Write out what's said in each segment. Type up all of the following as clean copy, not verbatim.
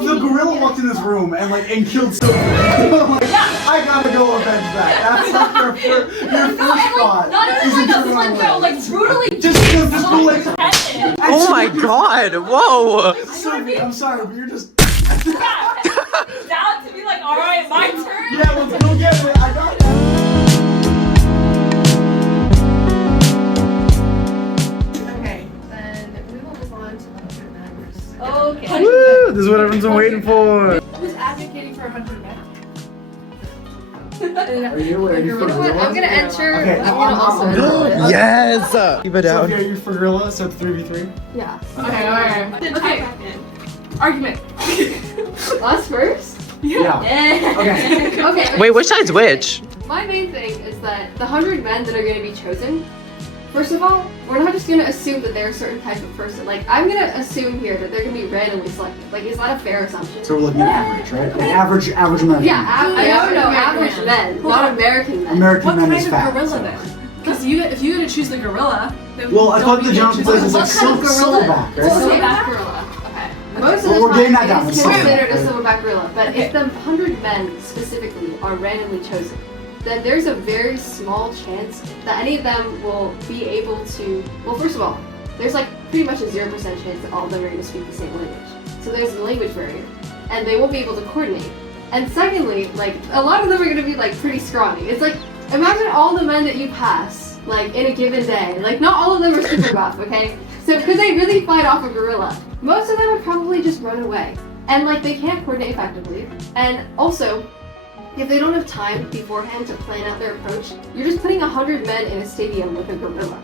if the gorilla walked in this room and killed someone, I gotta go avenge that. That's like your first thought. Not even like a slim girl, like brutally just go like. Oh my god! Whoa! Sophie, I'm sorry, but you're just. down to be like, all right, my turn. Yeah, let's go get it. I got it. Okay, then we will move on to the 100 men. Okay. Woo! This is what everyone's been waiting for. Who's advocating for 100 men? Are you for You know what? I'm gonna enter. Okay, I'm gonna also enter. Yes! Keep it down. Sophie, are you for gorilla? So it's 3v3? Yeah. Okay, alright. Okay. Argument. Us first? Yeah. Okay. Okay. Wait, which side's which? My main thing is that the 100 men that are going to be chosen, first of all, we're not just going to assume that they're a certain type of person. Like, I'm going to assume here that they're going to be randomly selected. Like, is that a fair assumption? So we're looking at average, right? Okay, average American. Yeah, average men, not American men. American What men kind is of fat. gorilla so. then? Because if you get to choose the gorilla, then Well, I thought the nobody general can consensus choose is What kind of gorilla? silverback, right? Silverback gorilla. Okay. Most of Well, the we're getting that time, down. it is It's considered a silverback. silverback gorilla. But Okay. if the 100 men specifically are randomly chosen, then there's a very small chance that any of them will be able to. Well, first of all, there's like pretty much a 0% chance that all of them are going to speak the same language. So there's a language barrier, and they won't be able to coordinate. And secondly, like a lot of them are going to be like pretty scrawny. It's like imagine all the men that you pass like in a given day. Like not all of them are super buff, okay? So could they really fight off a gorilla? Most of them would probably just run away, and like they can't coordinate effectively. And also, if they don't have time beforehand to plan out their approach, you're just putting 100 men in a stadium with a gorilla.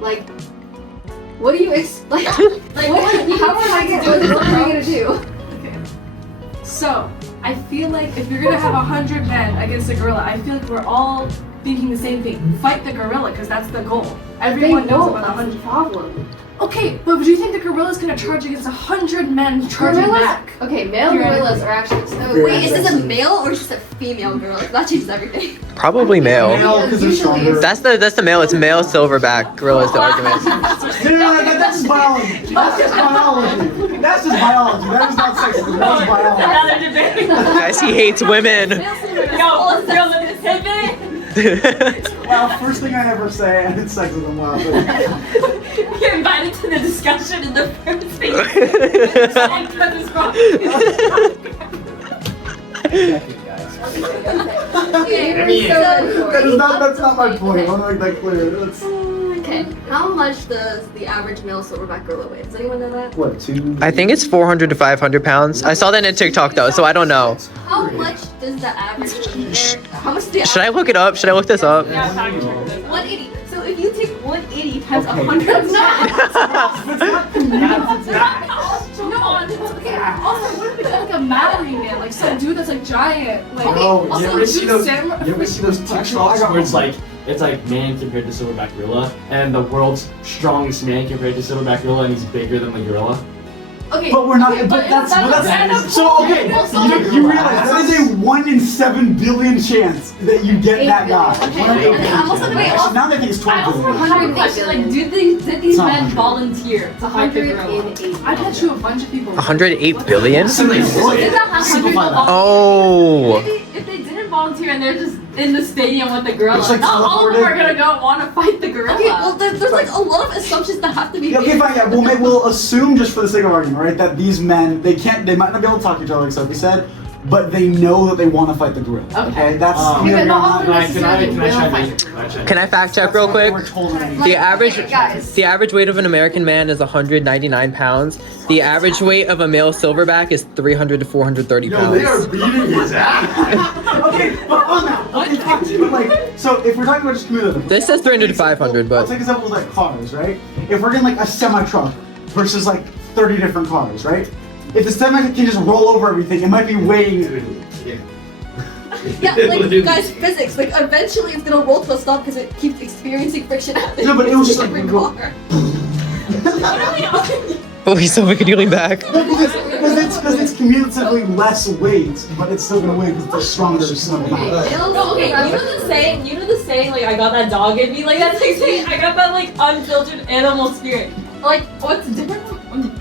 Like, what do you like? How am I gonna do? Okay. So I feel like if you're gonna have 100 men against a gorilla, I feel like we're all thinking the same thing. Fight the gorilla, because that's the goal. Everyone knows about that's 100. the problem. Okay, but do you think the gorilla's gonna charge against 100 men charging back? Okay, male gorillas are actually so. Wait, is this a male or just a female gorilla? That changes everything. Probably male. Male, 'cause they're stronger. That's the male. It's male silverback gorilla is the argument. No, that's just biology. That's just biology. That's just biology. That is not sexism. That's biology. Another debate. Guys, he hates women. Yo, let's go with this pivot. Wow, first thing I ever say, and it's sexism. Wow. You're invited to the discussion in the first thing. That's not my point. I want to make that clear. That's, Okay, how much does the average male silverback gorilla weigh? Does anyone know that? what, 2? I think it's 400 to 500 pounds. I saw that in TikTok though, so I don't know. How much does the average how much does the Should I look it up? Should I look this up? 180. So if you take 180 times Okay. 100, it's not. Okay, also, what if we got like a Maori man, like some dude that's like giant, like Oh, also you ever dude see those? samurai- You ever see those TikToks TikToks where it's like man compared to silverback gorilla, and the world's strongest man compared to silverback gorilla, and he's bigger than the gorilla. Okay. But we're not. okay, But that's random so okay. You realize that is a 1 in 7 billion chance that you get that guy. Okay, 1 in 8 and I'm also billion. wait, Actually, now that I think it's I 12 also billion. have a question. Like, did these It's not men 100. volunteer to fight the gorilla? 108. I bet you a bunch of people. 108 billion? Did that have Simplify that. Oh. Maybe if they didn't volunteer and they're just in the stadium with the gorilla, It's like not all of them are teleported. gonna go want to fight the gorilla. Okay, well there's like a lot of assumptions that have to be Yeah, okay, made. fine. Yeah, we'll assume just for the sake of argument, right, that these men they might not be able to talk to each other, like Sophie said, but they know that they want to fight the gorilla. Okay, that's Yeah, but not all of them Can I necessarily will chime fight in? the gorilla. Can I fact check real quick? The average guys. the average weight of an American man is 199 pounds. The average weight of a male silverback is 300 to 430 pounds. beating his ass. Okay, but on that, so if we're talking about just cumulative, This says 300 to 500, I'll but take example with like cars, right? If we're getting like a semi truck versus like 30 different cars, right? If the semi can just roll over everything, it might be weighing. Yeah, like guys, physics. Like eventually it's gonna roll to a stop because it keeps experiencing friction at No, but it was just like- every car. wait, Sophie, could you lean back? Because it's cumulatively less weight, but it's still gonna weigh because it's stronger somehow. Okay, you know the saying, like I got that dog in me, like that's like saying I got that like unfiltered animal spirit. Like what's different from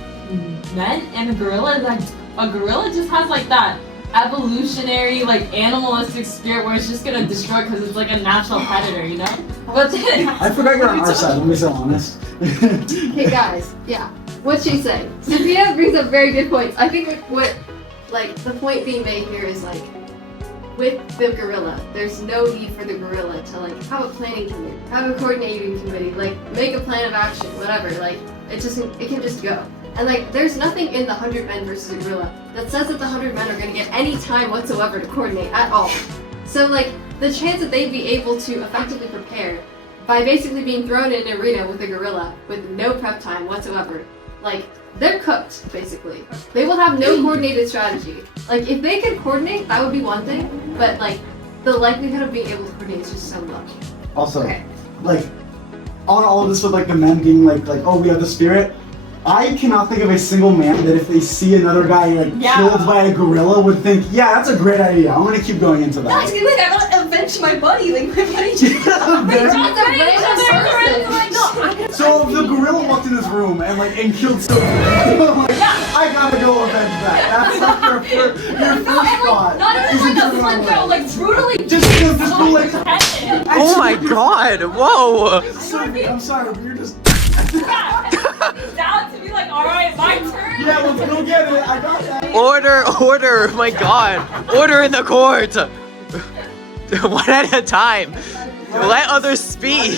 men and a gorilla is like a gorilla just has like that evolutionary, like animalistic spirit where it's just gonna destroy because it's like a natural predator, you know? But then I forgot you're on our side. Let me be so honest. Okay, guys. Yeah. What's she saying? Sophia brings up very good points. I think what, like, the point being made here is like, with the gorilla, there's no need for the gorilla to like have a planning committee, have a coordinating committee, like make a plan of action, whatever. Like it can just go. And like there's nothing in the 100 men versus a gorilla that says that the 100 men are gonna get any time whatsoever to coordinate at all. So like the chance that they'd be able to effectively prepare by basically being thrown in an arena with a gorilla with no prep time whatsoever, like they're cooked, basically. They will have no coordinated strategy. Like, if they could coordinate, that would be one thing, but, like, the likelihood of being able to coordinate is just so low. Also, Okay. like, on all of this with, like, the men being like, oh, we have the spirit, I cannot think of a single man that if they see another guy, like, killed by a gorilla would think, yeah, that's a great idea. I'm gonna keep going into no, that. it's like I gotta avenge my buddy. Like my buddy just So if the gorilla walked in this room and killed someone, like, I gotta go avenge that. That's like your first thought. Not even like a slip like brutally Just go like. Oh my god! Whoa! Sophie, I'm sorry, but you're just. down to be like, alright, my turn. Yeah, let's go get it. I got that. Order! My god! Order in the court! One at a time. Let others speak.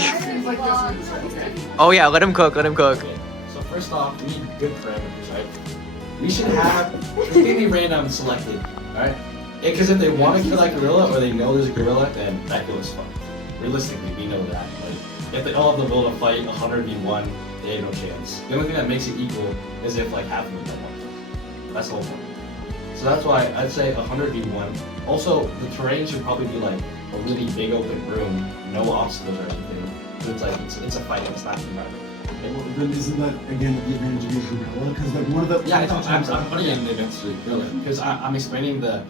Oh yeah, let him cook. Okay, so first off, we need good parameters, right? We should have, it's gonna be random selected, alright? Because if they want to kill that gorilla or they know there's a gorilla, then that goes fun. Realistically, we know that. Like, if they all have the will to fight 100v1, they have no chance. The only thing that makes it equal is if like half of them don't want to. That's the whole point. So that's why I'd say 100v1. Also, the terrain should probably be like a really big open room, no obstacles or anything. So it's like it's a fight, it's not even matter. Then isn't that again the advantage of a gorilla? Because like one of the I'm putting it in the advantage of the gorilla because I'm explaining the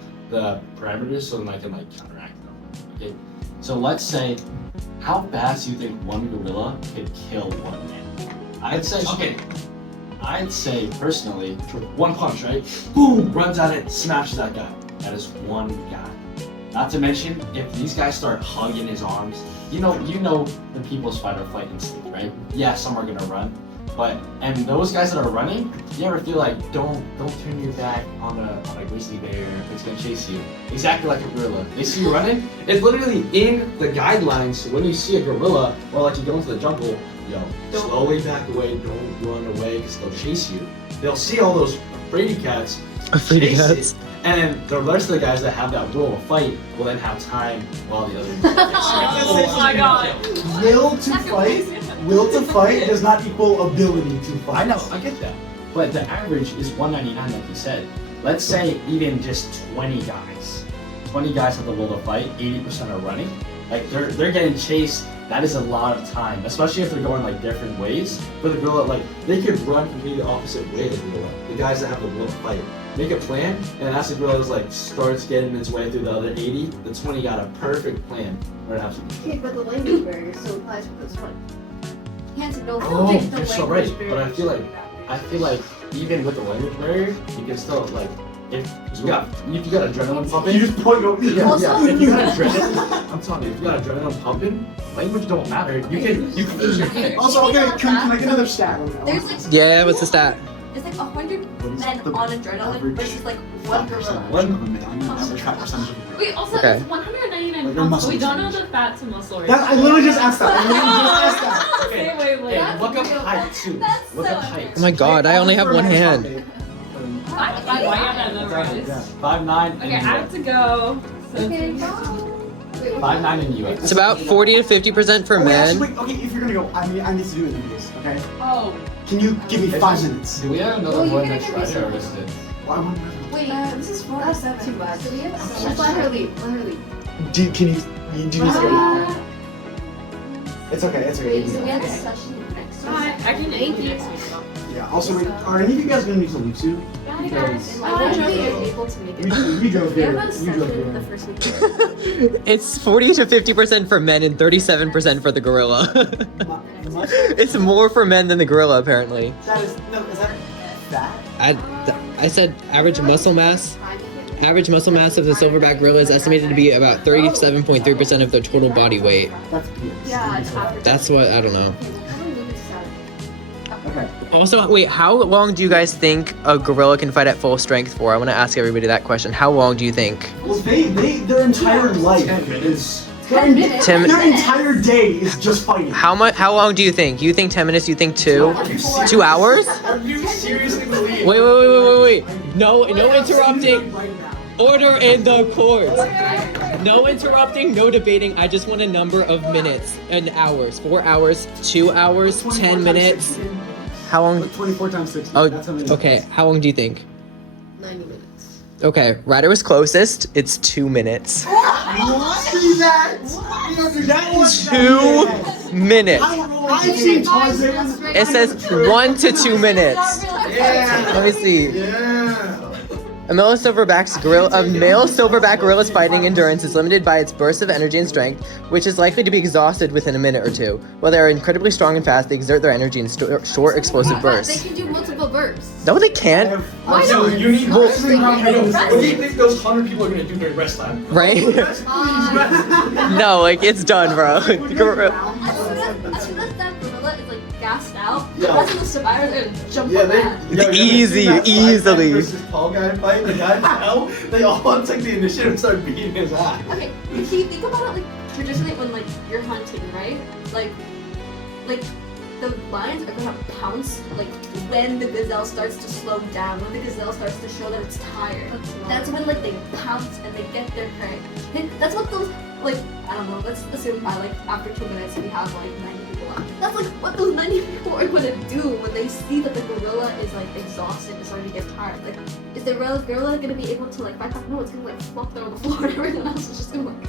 parameters so then I can like counteract them. Okay, so let's say, how fast do you think one gorilla could kill one man? I'd say personally, one punch, right? Boom, runs at it, smashes that guy. That is one guy. Not to mention, if these guys start hugging his arms, you know the people's fight or flight instinct, right? Yeah, some are gonna run, and those guys that are running, you ever feel like don't turn your back on a grizzly bear, it's gonna chase you. Exactly like a gorilla. They see you running, it's literally in the guidelines. When you see a gorilla or like you go into the jungle, slowly back away, don't run away because they'll chase you. They'll see all those fraidy cats. And then the rest of the guys that have that will to fight will then have time while the other. Oh my god. Will to fight does not equal ability to fight. I know, I get that. But the average is 199, like you said. Let's say even just 20 guys. 20 guys have the will to fight, 80% are running. Like they're getting chased. That is a lot of time, especially if they're going like different ways. For the gorilla, like they could run completely the opposite way of the gorilla. The guys that have the will to fight. Make a plan, and as the gorilla like starts getting its way through the other 80, the 20 got a perfect plan. We're gonna have some. Okay, but the language barrier still applies for this one. You can't ignore Oh, you're so right. But I feel like even with the language barrier, you can still like if you got adrenaline pumping. You just point over. Yeah. If you got adrenaline, I'm telling you, if you got adrenaline pumping, language don't matter. You can use your hand. Also, okay, can I get another stat? There's like Yeah, what's the stat? it's like 100 men on adrenaline versus like one gorilla. Wait, also Okay. it's 199 Your pounds. muscles We don't know change. the fat to muscle ratio. That I literally just asked that. Okay. Same wavelength. Hey, look up height too. That's Look so up height. Oh my god, I only have one hand. Why you have that memorized? 5'9" Okay, I in have to go. So Okay, go. 5'9" in the US. It's about 40 to 50% for men. Wait, okay, if you're gonna go, I need to do it in this, okay? Oh. Can you give me 5 minutes? Do we have another Well, one you're that's gonna right give or me is it? Why won't Wait, this is 4 or 7. Too bad. So we have Just let her leave. Let her leave. Can you do this? It's okay. Wait, so we have a session next week. I can Thank you. next week. Yeah. Also, wait, are any of you guys gonna need to leave soon? Because I won't be able to make it. you drove We here. have a You drove session the here. first week. It's 40 to 50% for men and 37% for the gorilla. It's more for men than the gorilla, apparently. That is no. Is that fat? I I said average muscle mass. Average muscle mass of the silverback gorilla is estimated to be about 37.3% of their total body weight. That's weird. Yeah, it's average. That's what, I don't know. Okay. Also, wait, how long do you guys think a gorilla can fight at full strength for? I want to ask everybody that question. How long do you think? Well, their entire life 10 minutes. Ten minutes. Tim, Their entire day is just fighting. how long do you think? You think 10 minutes? You think 2? 2 hours? Are you seriously believe? Wait. No interrupting. Order in the court. No interrupting, no debating. I just want a number of minutes and hours. 4 hours, 2 hours, 10 minutes. How long? Like 24 times 60. Oh, That's how many okay. How long do you think? 90 minutes. Okay, Ryder was closest. It's 2 minutes. See that? That is 2 minutes. I've seen Tarzan. It says 1 to 2 minutes. Yeah. Let me see. Yeah. A male silverback gorilla's fighting endurance is limited by its bursts of energy and strength, which is likely to be exhausted within a minute or two. While they are incredibly strong and fast, they exert their energy in short, explosive bursts. They can do multiple bursts. No, they can't. Why So not? you need Well- what do you think those 100 people are gonna do during rest time? Right? No, like, it's done, bro. As soon as that gorilla is like gassed out, the Yeah. rest of the survivors are gonna jump Yeah, on that. Easy, easily. Versus tall guy fight, the guy fell. They all took the initiative and started beating his ass. Okay, if you think about it, like traditionally when like you're hunting, right? Like the lions are gonna pounce like when the gazelle starts to slow down, when the gazelle starts to show that it's tired. That's when like they pounce and they get their prey. And that's what those like I don't know. Let's assume by like after 2 minutes we have like 90 people left. That's like what those 90 people are gonna do when they see that the gorilla is like exhausted and starting to get tired. Like, is the gorilla gonna be able to like fight back? No, it's gonna like flop there on the floor and everyone else is just gonna like.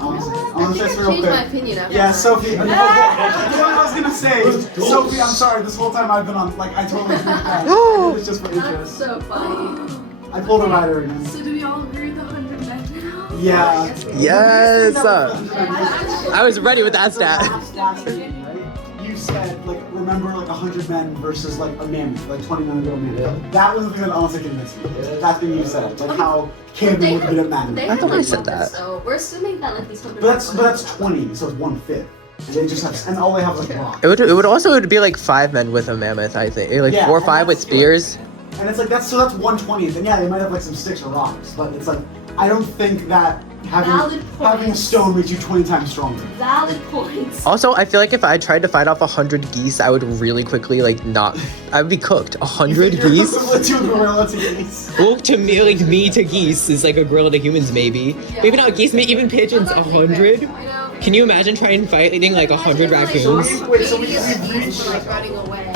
Honestly, that's real changed my quick. opinion after Yeah, that. Sophie. You know what I was gonna say? Sophie, I'm sorry. This whole time I've been on, like, I totally agree with that. It was just for That's interest. so funny. I pulled a rider again. So do we all agree the 100 men now? Yeah. Yes! I was ready with that stat. Last week, right? You said, like, remember, like, 100 men versus, like, a mammoth, like 20 men ago mammoth. Yeah. That was the thing that honestly convinced me. Yeah. That thing you said, like, how They Camden would had- beat a mammoth. They I had, thought I like, said numbers, that. So we're assuming that like these 100. But that's 20, so it's 1/5. And they just have, and all they have is like rock. It would also be like 5 men with a mammoth, I think. Like Yeah, 4 or and 5 with that's spears. And it's like that's 1/20th, and yeah, they might have like some sticks or rocks, but it's like I don't think that Valid having a points. stone makes you 20 times stronger. Valid points. Also, I feel like if I tried to fight off 100 geese, I would really quickly like not. I would be cooked. 100 You're geese. equivalent to a gorilla to geese. Well, to me, like me to geese is like a gorilla to humans, maybe. Yeah. Maybe not geese, maybe even pigeons. 100. I know. Can you imagine trying fighting like 100 raccoons? Wait, so we like running away.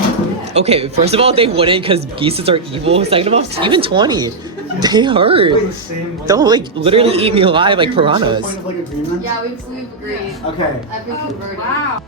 Okay, first of all, they wouldn't because geese are evil. Second of all, even 20. They hurt. They'll like literally eat me alive like Have we reached the piranhas. point of, like, agreement? Yeah, we've agreed. Okay. I've been converted. Wow.